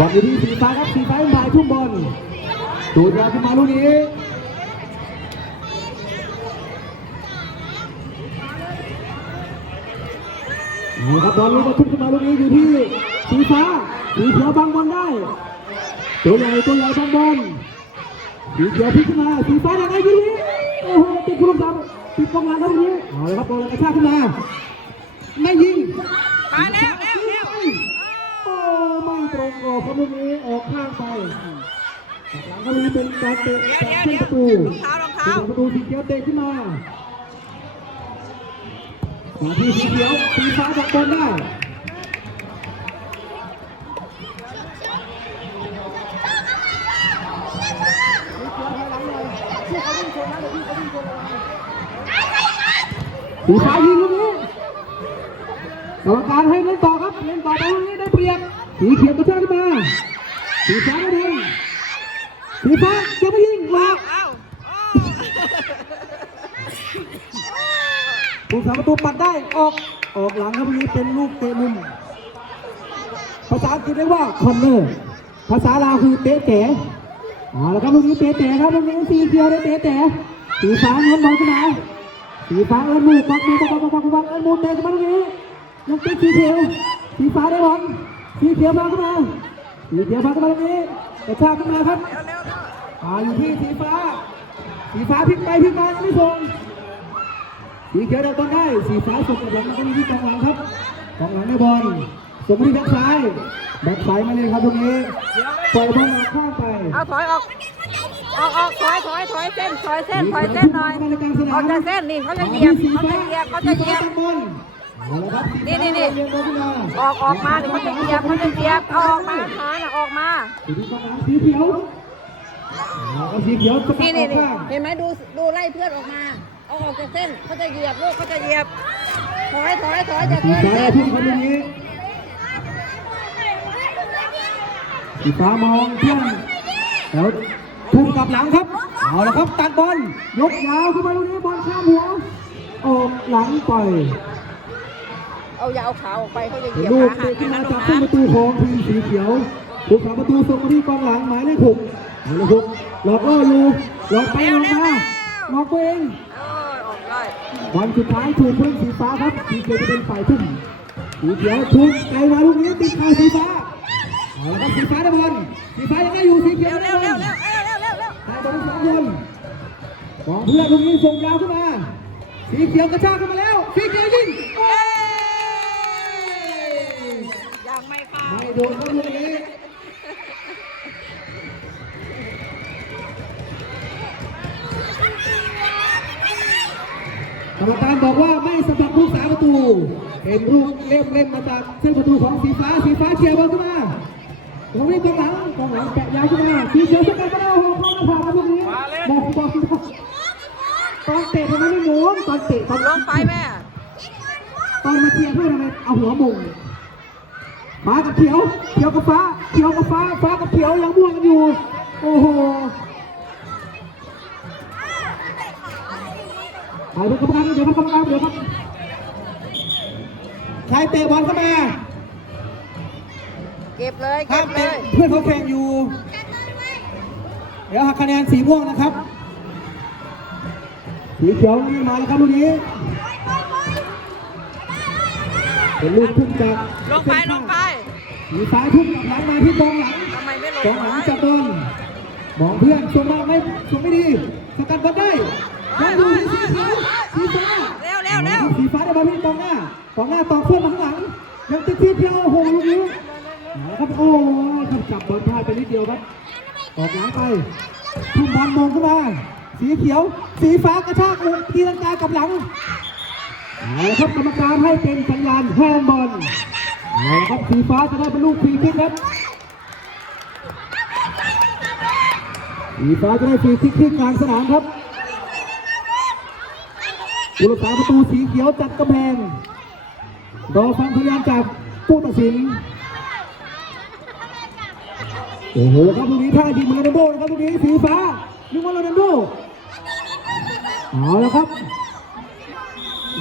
บอลอยู่ที่สีฟ้าครับสีฟ้าเป็นฝ่ายทุ่มบอลดูดยาวขึ้นมาลูกนี้เอาละครับบอลลูกมาทุ่มขึ้นมาลูกนี้อยู่ที่สีฟ้าสีเขียวบังบอลได้ตัวใหญ่ตัวใหญ่บังบอลสีเขียวพลิกขึ้นมาสีฟ้ายังไงอยู่นี้โอ้โหติดผู้รักษาติดกองหลังครับลูกนี้เอาละครับบอลกระชากขึ้นมาไม่ยิงมาแล้ว ออกครับลูกนี้ออกข้างไปหลังก็มีเป็นการเตะเดี๋ยวจากเดี๋ยวขึ้นเดี๋ปยวระตูรองเท้ารองเท้าเป็นประตูสีเขียวเตะขึ้นมามาที่สีเขียวสีฟ้าจับบอลได้สีฟ้ายิงลูกนี้กรรมการให้เล่นต่อครับเล่นต่อไป สีเขียวกระชากขึ้นมาสีฟ้าไม่ทันสีฟ้ายังไม่ยิงหลอกเอ้าผู้สาประตูปัดได้ออกออกหลังครับลูกนี้เป็นลูกเตะมุม ภาษาอังกฤษเรียกว่าคอนเนอร์ภาษาลาวคือเตะแจ๋เอาละครับลูกนี้เตะแจ๋ครับลูกนี้สีเขียวได้เตะแจ๋สีฟ้าเงินบอลขึ้นมาสีฟ้าเอินมูปักมือปักปักปักปักเอินมูเตะขึ้นมาลูกนี้ยังเป็นสีเขียวสีฟ้าได้บอล สีเขียวมาขึ้นมาสีเขียวมาขึ้นมาลูกนี้กระชากขึ้นมาครับเร็วเร็วเร็วอ่าอยู่ที่สีฟ้า สีฟ้าพลิกไปพลิกมายังไม่ส่งสีเขียวเดินบอลได้ สีฟ้าส่งกลับหลังก็มีที่กองหลังครับกองหลังในบอลส่งมาที่แบ็คซ้ายแบ็คซ้ายมาเลยครับตรงนี้ปล่อยบอลออกข้างไปเอาถอยออกออกออกถอยถอยถอยเส้นถอยเส้นถอยเส้นหน่อยออกจากเส้นนี่เขาจะเหยียบเขาจะเหยียบเขาจะเหยียบ นี่นี่นี่ออกออกมาเดี๋ยวเขาจะเหยียบเขาจะเหยียบเอาออกมาขาน่ะออกมาสีเขียวสีเขียวนี่นี่นี่เห็นไหมดูดูไล่เพื่อนออกมาเอาออกจากเส้นเขาจะเหยียบลูกเขาจะเหยียบถอยถอยถอยจากเส้นฟ้าที่คนนี้สีฟ้ามองเพื่อนแล้วทุ่มกลับหลังครับ เอาละครับตัดบอลยกยาวขึ้นมาลูกนี้บอลข้ามหัวออกหลังไป เอายาวขาออกไปเขาจะเหเป็นยียบลูกขาหัเตะกเลขึ้นยมานะลูจากกเส้นนะประตูของทีมสีเขียวผู้สาประตูส่งมาที่กองหลังหมายเลขหกหมายเลขหกหลอกล่ออยู่หลอกไปหลอกมาหลอกตัวเองโอ้ยออกได้บอลสุดท้ายถูกเพื่อนสีฟ้าครับสีเขียวจะเป็นฝ่ายทุ่มสีเขียวทุ่มไกลมาลูกนี้ติดคาสีฟ้าเอาละครับสีฟ้าได้บอลสีฟ้ายังได้อยู่สีเขียวเร็วได้เร็วบอเร็ลวเร็วเร็วเร็วเร็วทายบอลสองคนของเพื่อนลูกนี้ส่งยาวขึ้นมา สีเขียวกระชากขึ้นมาแล้วสีเขียวยิงโอ้ย ยัง ไม่เข้าไม่โดนครับลูกนี้กรรมการบอกว่าไม่สำหรับผู้สาประตู เป็นลูกเล่มเล่นมาจากเส้นประตูของสีฟ้าสีฟ้าเชียร์บอลขึ้นมาตรงนี้กองหลังกองหลังแปะยาวขึ้นมาสีเขียวสกัดมาแล้วโอ้โหเข้าหน้าผากลูกนี้มองบอลตอนเตะทำไมไม่หมุนตอนเตะตอนลงไปแม่ตอนมาเชียร์เพื่อนทำไมเอาหัวมุง ฟ้ากับเขียว เขียวกับฟ้า เขียวกับฟ้า ฟ้ากับเขียวยังม่วงกันอยู่ โอ้โหถ่ายเป็นกรรมการเดี๋ยวครับกรรมการเดี๋ยวครับ ใครเตะบอลเข้ามาเก็บเลยเก็ห้ามบเลเตะย เพื่อนเขาแข่งอยู่ เดี๋ยวหักคะแนนสีม่วงนะครับ สีเขียวนี่มาแล้วครับลูกนี้ เป็นลูกทุ่มจากลงไปลงไป มีซ้ายทุ่มกลับหลังมาที่กองหลังทำไมไม่ลงกองหลังไว้จับบอลมองเพื่อนส่งมาไม่ส่งไม่ดีสกัดบอลได้ยังอยู่ที่สีขาวสีฟ้าเร็วเร็วเร็วสีฟ้าได้บอลที่กองหน้ากองหน้าต่อเพื่อนมาข้างหลังยังติดที่เพียงโอ้โหลูกนี้นะครับโอ้ยครับจับบอลพลาดไปนิดเดียวครับออกหลังไปทุ่มบอลมองเข้ามาสีเขียว สีฟ้ากระชากอกทีลังกากลับหลังเอาละครับกรรมการให้เป็นสัญญาณแฮนด์บอล เอาครับสีฟ้าจะได้เป็นลูกฟรีคิกครับสีฟ้าจะได้ฟรีคิกที่กลางสนามครับผู้รักษาประตูสีเขียวจัดกำแพงรอฟังพยานจากผู้ตัดสินโอ้โหครับลูกนี้ท่ายิงมาโรนัลโดนะครับลูกนี้สีฟ้ายิงมาโรนัลโดเอาละครับ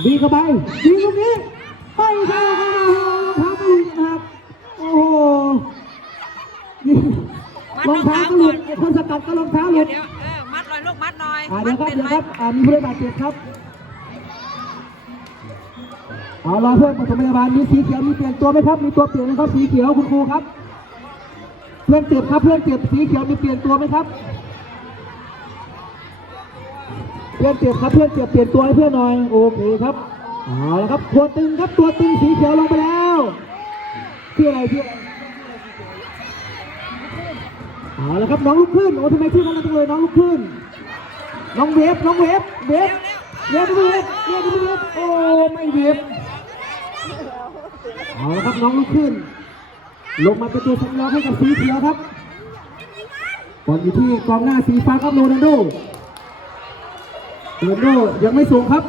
ดีเข้าไปยิงลูกนี้ไม่เข้าครับ โอ้โหรองเท้าไม่ยิงนะครับ โอ้โหรองเท้าก็หลุดไอ้คนสกัดก็รองเท้าหลุดเดี๋ยวเออมัดหน่อยลูกมัดหน่อยอ่าเดี๋ยวครับมัเดี๋ยวไหมครับอ่ามีผู้ได้บาดเจ็บครับเอารอเพื่อนปฐมพยาบาลมีสีเขียวมีเปลี่ยนตัวไหมครับ มีตัวเปลี่ยนไหมครับสีเขียวคุณครูครับ เพื่อนเจ็บครับเพื่อนเจ็บสีเขียวมีเปลี่ยนตัวไหมครับ เพื่อนเจ็บครับเพื่อนเจ็บเปลี่ยนตัวให้เพื่อนหน่อยโอเคครับเอาละครับตัวตึงครับตัวตึงสีเขียวลงไปแล้ว ชื่ออะไรชื่ออะไรเอาละครับน้องลูกขึ้นโอ้ทำไมชื่อน้องจังเลยน้องลูกขึ้นน้องเวฟน้องเวฟเวฟเวฟเวฟเวฟเวฟโอ้ไม่เวฟเอาละครับน้องลูกขึ้นลงมาเป็นตัวสำรองให้กับสีเขียวครับบอลอยู่ที่กองหน้าสีฟ้าครับโรนัลโดโรนัลโดยังไม่ส่งครับ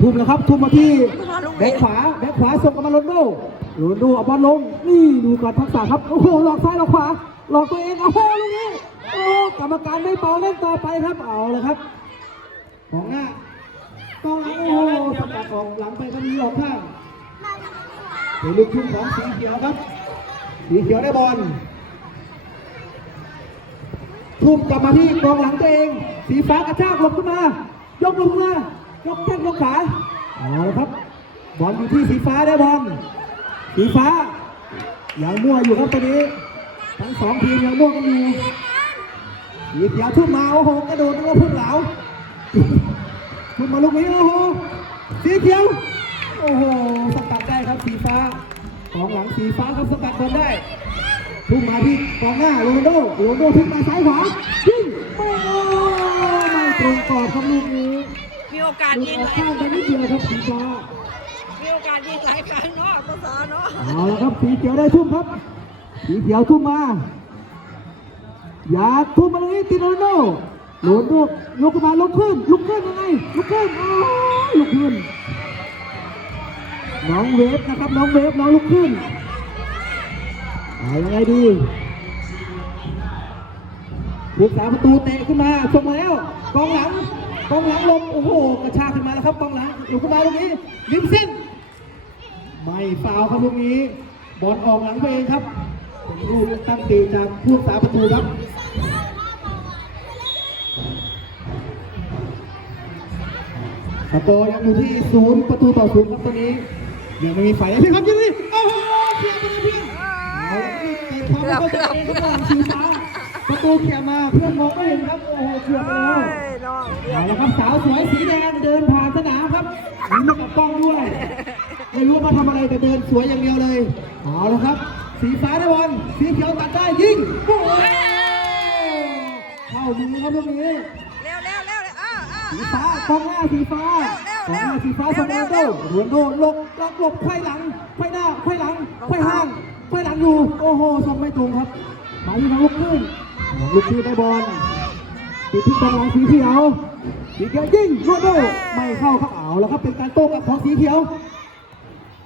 ทุ่มแล้วครับ ทุ่มมาที่ แบ็คขวาแบ็คขวาส่งกลับมาโรนโดโรนโดเอาบอลลงนี่ดูก่อนทักษะครับโอ้โหหลอกซ้ายหลอกขวาหลอกตัวเองโอ้โหลูกนี้โอ้กรรมการไม่เป่าเล่นต่อไปครับเอาเลยครับของหน้ากองหลังโอ้โหสกัดออกหลังไปก็มีออกข้างเป็นลูกทุ่งของสีเขียวครับสีเขียวได้บอลทุ่มกลับมาที่กองหลังตัวเอง สีฟ้ากระชากหลบขึ้นมายกลงมายกแข้งยกขาเอาละครับ บอลอยู่ที่สีฟ้าได้บอลสีฟ้ายังมั่วอยู่ครับตอนนี้ ทั้งสองทีมยังมั่วกันอยู่สีเขียวทุ่มมาโอ้โหกระโดดนึกว่าพุ่งเหลาทุ่มมาลูกนี้โอ้โหสีเขียวโอ้โหสกัดได้ครับสีฟ้าของหลังสีฟ้าครับสกัดบอลได้ทุ่มมาที่กองหน้าโรนัลโดโรนัลโดทุ่มมาซ้ายขวายิงไม่โอ้ไม่ตรงกรอบครับลูกนี้มีโอกาสลูกยิงออกหลายข้างไปนิดเดียวครับสีฟ้ามีโอกาส ยิงหลายครั้งเนาะกสอเนาะเอาละครับสีเขียวได้ทุ่มครับสีเขียวทุ่มมา อย่าทุ่มมาตรงนี้ติโรนลโดโรนลโดยกขึ้นมาลุกขึ้นลุกขึ้นยังไงลุกขึ้นอ้าวลุกขึ้น น้องเวฟนะครับ น้องเวฟน้องลุกขึ้นเอายังไงดีผู้สาประตูเตะขึ้นมาส่งมาแล้วกองหลังกองหลังลงโอ้โหกระชากขึ้นมาแล้วครับกองหลังอยู่ขึ้นมาตรงนี้ริมเส้น ไม่ฟาวครับลูกนี้ บอลออกหลังไปเองครับเป็นลูกตั้งตีจากผู้สาประตูครับสกอร์ยังอยู่ที่ศูนย์ประตูต่อศูนย์ครับตอนนี้ยังไม่มีฝ่ายไหนพี่ครับยังไงโอ้โหเพียงไปเลยพียงเอาละนี่ตีความเข้าใจเองครับสีฟ้าประตูเขี่ยมาเพื่อนมองไม่เห็นครับโอ้โหเชื่อไปแล้วน้องเอาละครับสาวสวยสีแดงเดินผ่านสนามครับมีลูกกับกล้องด้วย ไม่รู้ว่าทำอะไรแต่เดินสวยอย่างเดียวเลย เอาละครับ สีฟ้าได้บอลสีเขียวตัดได้ยิงโอ้โหเข้ามือครับลูกนี้เร็วเร็วเร็วเออเออสีฟ้ากองหน้าสีฟ้ากองหน้าสีฟ้าสเร็มาวโดเร็วหลวนโดหลบหลบหลบไขว้หลังไขว้หน้าไขว้หลังไขว้ห้างไขว้หลังอยู่โอ้โหทรงไม่ตรงครับมาที่ทางลูกขึ้นลูกขึ้นได้บอลติดที่กองหลังสีเขียวสีเขียวยิงโรนลโดไม่เข้าครับเอาแล้วครับเป็นการโต้กลับของสีเขียว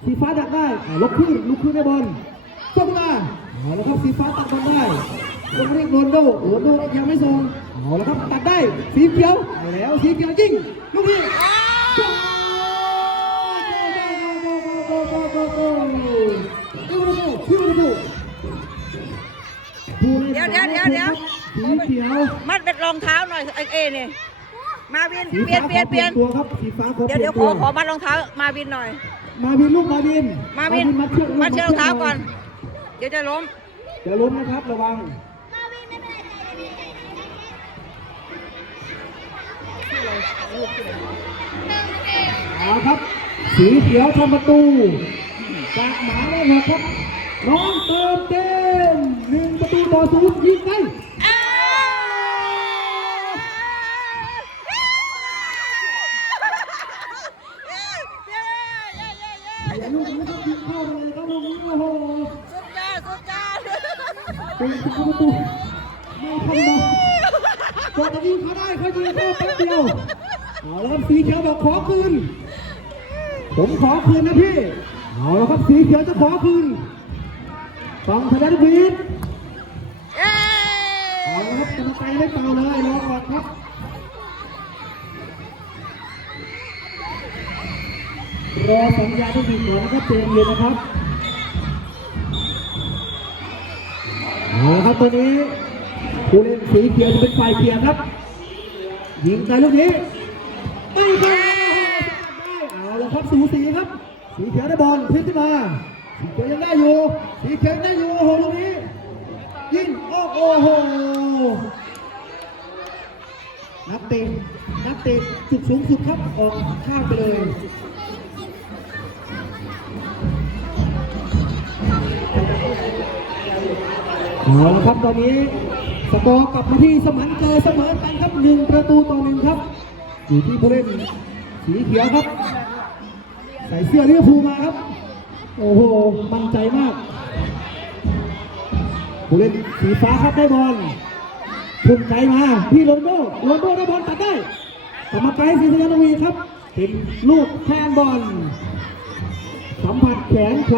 สีฟ้าตัดได้ลบขึ้นลุกขึ้นได้บอลส่งมาเอาละครับสีฟ้าตัดบอลได้ยังเรียกโรนโดโรนโดยังไม่ส่งเอาละครับตัดได้สีเขียวแล้วสีเขียวยิงลูกนี้เดี๋ยวเดี๋ยวเดี๋ยวเดี๋ยวสีเขียวมัดเป็นรองเท้าหน่อยไอเอเนี่ย มาวินสีเปลี่ยฟ้านเปลี่ยนเปลี่ยนตัวครับสีฟ้าขอเปเดี๋ยวลี่เดี๋ยยนวขตัอวขอมัดรองเท้ามาวินหน่อย มาวินลูกมาวินมาวินมัดเชือกมัดเชือกรองเท้าก่อนหเดี๋ยวจะล้ม เดี๋ยวล้มนะครับระวังเอาครับ สีเขียวทำประตูจากหมาแล้วนะครับน้องเติมเต็มหนึ่งประตูต่อศูนย์ยิงไป ว่าได้เขายิงเข้าแป๊บเดียวเอาละครับสีเขียวบอกขอคืน ผมขอคืนนะพี่ เอาละครับสีเขียวจะขอคืนต้องทะเลนวีดเย้เอาละครับกรรมการไม่เป่าเลยรอก่อนครับรอสัญญาณที่ดีก่อนนะครับเตรียมเย็นนะครับเอาละครับตอนนี้ผู้เล่นสีเขียวจะเป็นฝ่ายเขียวครับ ยิงไกลลูกนี้ไม่เข้าได้เอาละครับสูสีครับ สีเขียวได้บอลพลิกขึ้นมาสีเขียวยังได้อยู่ สีเขียวยังได้อยู่โอ้โหลูกนี้ยิงออกโอ้โหนักเตะนักเตะจุดสูงสุดครับออกข้างไปเลยเอาละครับตอนนี้ สกอร์กลับมาที่สมันเจอเสมอกันครับหนึ่งประตูต่อหนึ่งครับ อยู่ที่ผู้เล่นสีเขียวครับ ใส่เสื้อลิเวภูมาครับ โอ้โห มั่นใจมาก ผู้เล่นสีฟ้าครับได้บอลพุ่งไกลมาพี่โรนลโดโรนลโดได้บอลตัดได้กลับมาไกลสีสยามวีครับเป็นลูกแทนบอลสัมผัสแขน